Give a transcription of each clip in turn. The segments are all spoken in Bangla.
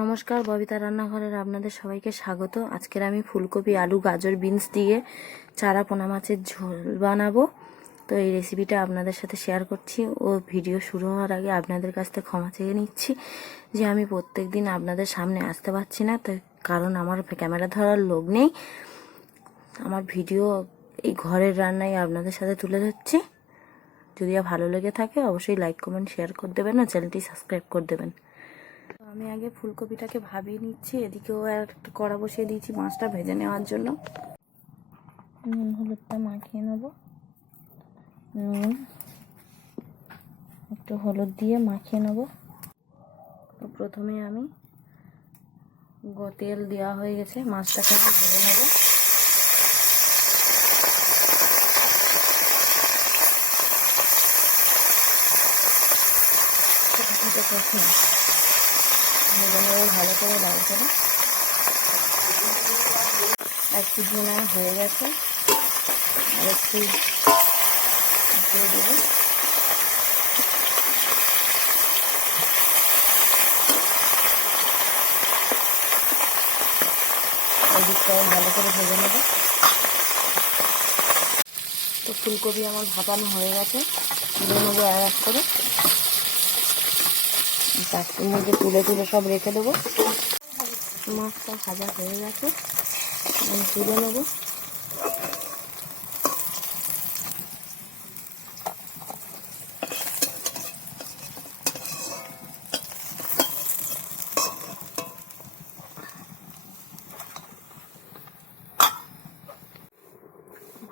নমস্কার, ববিতা রান্নাঘরের আপনাদের সবাইকে স্বাগত। আজকের আমি ফুলকপি, আলু, গাজর, বিনস দিয়ে চারা পোনা মাছের ঝোল বানাবো। তো এই রেসিপিটা আপনাদের সাথে শেয়ার করছি। ভিডিও শুরু হওয়ার আগে আপনাদের কাছ থেকে ক্ষমা চেয়ে নিচ্ছি যে আমি প্রত্যেক দিন আপনাদের সামনে আসতে পারছি না, তাই কারণ আমার ক্যামেরা ধরার লোক নেই। আমার ভিডিও এই ঘরের রান্নাই আপনাদের সাথে তুলে ধরছি। যদি ভালো লেগে থাকে অবশ্যই লাইক, কমেন্ট, শেয়ার করে দেবেন আর চ্যানেলটি সাবস্ক্রাইব করে দেবেন। আমি আগে ফুলকপিটাকে ভাবিয়ে নিচ্ছি। এদিকেও একটা কড়া বসিয়ে দিয়েছি মাছটা ভেজে নেওয়ার জন্য। নুন হলুদটা মাখিয়ে নেব। নুন একটু হলুদ দিয়ে মাখিয়ে নেব। তো প্রথমে আমি তেল দেওয়া হয়ে গেছে, মাছটাকে আমি ভেজে নেব। ভেজে নেব ভালো করে, লাল করে। একটু ধনে হয়ে গেছে, আর একটু দিয়ে দেবো। এই দিকটা ভালো করে ভেজে নেব। তো ফুলকপি আমার ভাপানো হয়ে গেছে, তুলে নেবো এক করে। তার মধ্যে তুলে তুলে সব রেখে দেবো। মাছটা ভাজা হয়ে গেছে, আমি তুলে নেব।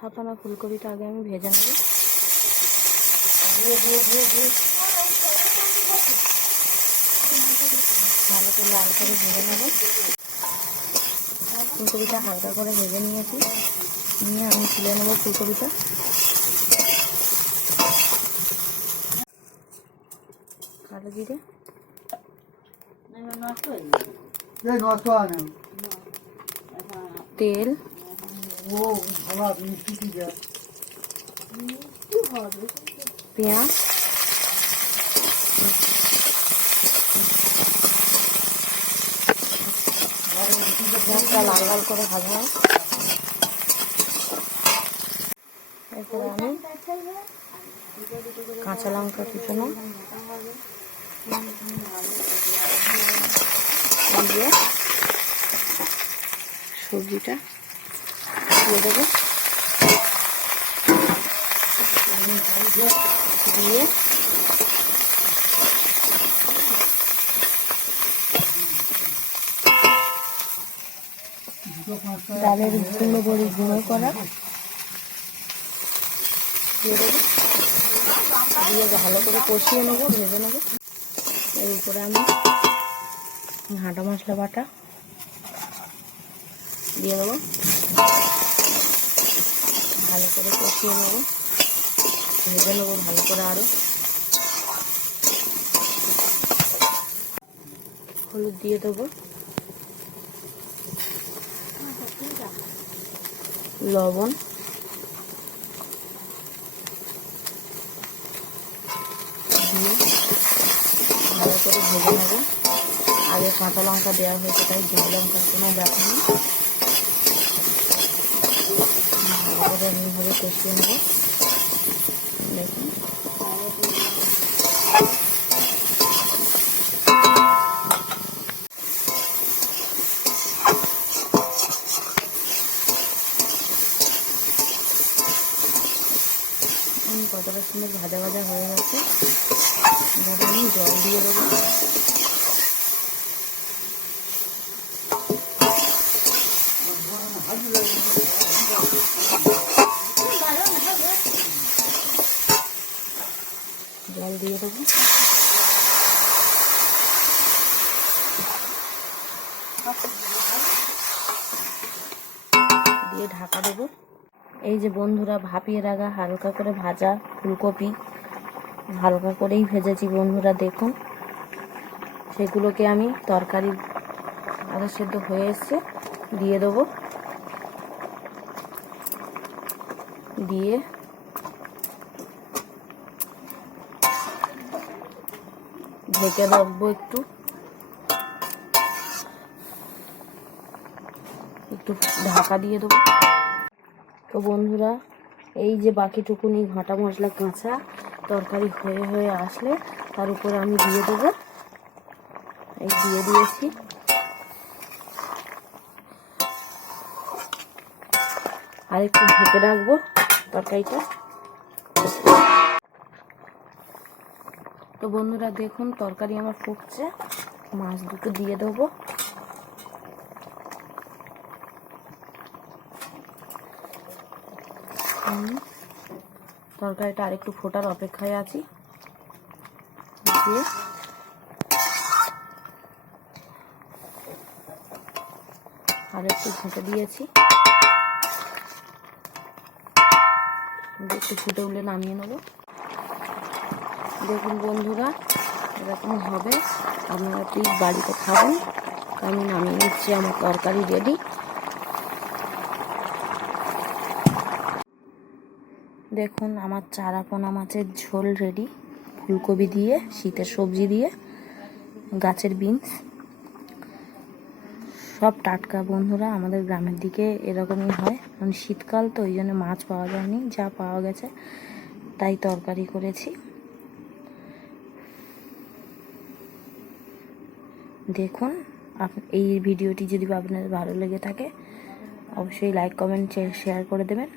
ভাপানো ফুলকপিটা আগে আমি ভেজে নেব। ভালো করে লাল করে ভেজে নেব। ফুলকপিটা হালকা করে ভেজে নিয়েছি, নিয়ে আমি তুলে নেব ফুলকপিটা। কালো জিরে, তেল, পেঁয়াজ, পেঁয়াজটা লাল লাল করে ভাজা হয়। এরপরে আমি কাঁচা লঙ্কা কুচনো দিয়ে সবজিটা দিয়ে দেবো। দিয়ে ডালের গুঁড়ো করে গুঁড়ো করা দিয়ে দেবো। দিয়ে ভালো করে কষিয়ে নেবো, ভেজে নেবো। এর উপরে আমি ভাঁটা মশলা বাটা দিয়ে দেবো। ভালো করে কষিয়ে নেবো, ভেজে নেবো ভালো করে। আরও হলুদ দিয়ে দেবো, লবণ, দিয়ে ভালো করে ভেজে নেবো। আগে কাঁচা লঙ্কা দেওয়া হয়েছে, তাই ঝাল লঙ্কার কোনো ব্যাপার নেই। ভালো করে এমনিভাবে কষিয়ে নেবো। দেখুন কতটা সুন্দর ভাজা ভাজা হয়ে গেছে। এবার আমি জল দিয়ে দেবো। জল দিয়ে দেবো। দিয়ে ঢাকা দেবো। এই যে বন্ধুরা, ভাপিয়ে রাখা হালকা করে ভাজা ফুলকপি হালকা করেই ভেজেছি বন্ধুরা, দেখুন। সেগুলোকে আমি তরকারি আদা সেদ্ধ হয়ে এসছে দিয়ে দেবো। দিয়ে ঢেকে রাখবো একটু। একটু ঢাকা দিয়ে দেবো। তো বন্ধুরা, এই যে বাকিটুকুনি ঘাটা মশলা কাঁচা তরকারি হয়ে হয়ে আসলে তার উপরে আমি দিয়ে দেবো। এই দিয়ে দিয়েছি। আর একটু ঢেকে রাখবো তরকারিটা। তো বন্ধুরা দেখুন, তরকারি আমার ফুটছে। মাছ দুটো দিয়ে দেবো। তরকারিটা আরেকটু ফোটার অপেক্ষায় আছি। দিয়ে আর একটু ঢেকে দিয়েছি। একটু ফুটে উঠলে নামিয়ে নেবো। দেখুন বন্ধুরা, এরকম হবে। আপনারা প্লিজ বাড়িতে খাবেন। আমি নামিয়ে নিচ্ছি, আমার তরকারি রেডি। দেখুন আমার চারা পোনা মাছের ঝোল রেডি, ফুলকপি দিয়ে, শীতের সবজি দিয়ে, গাছের বিনস, সব টাটকা। বন্ধুরা আমাদের গ্রামের দিকে এরকমই হয়, কারণ শীতকাল তো ওই জন্য মাছ পাওয়া যায়নি, যা পাওয়া গেছে তাই তরকারি করেছি। দেখুন, এই ভিডিওটি যদি আপনাদের ভালো লেগে থাকে অবশ্যই লাইক কমেন্ট শেয়ার করে দেবেন,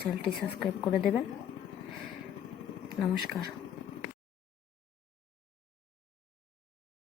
চ্যানেলটি সাবস্ক্রাইব করে দেবেন। নমস্কার।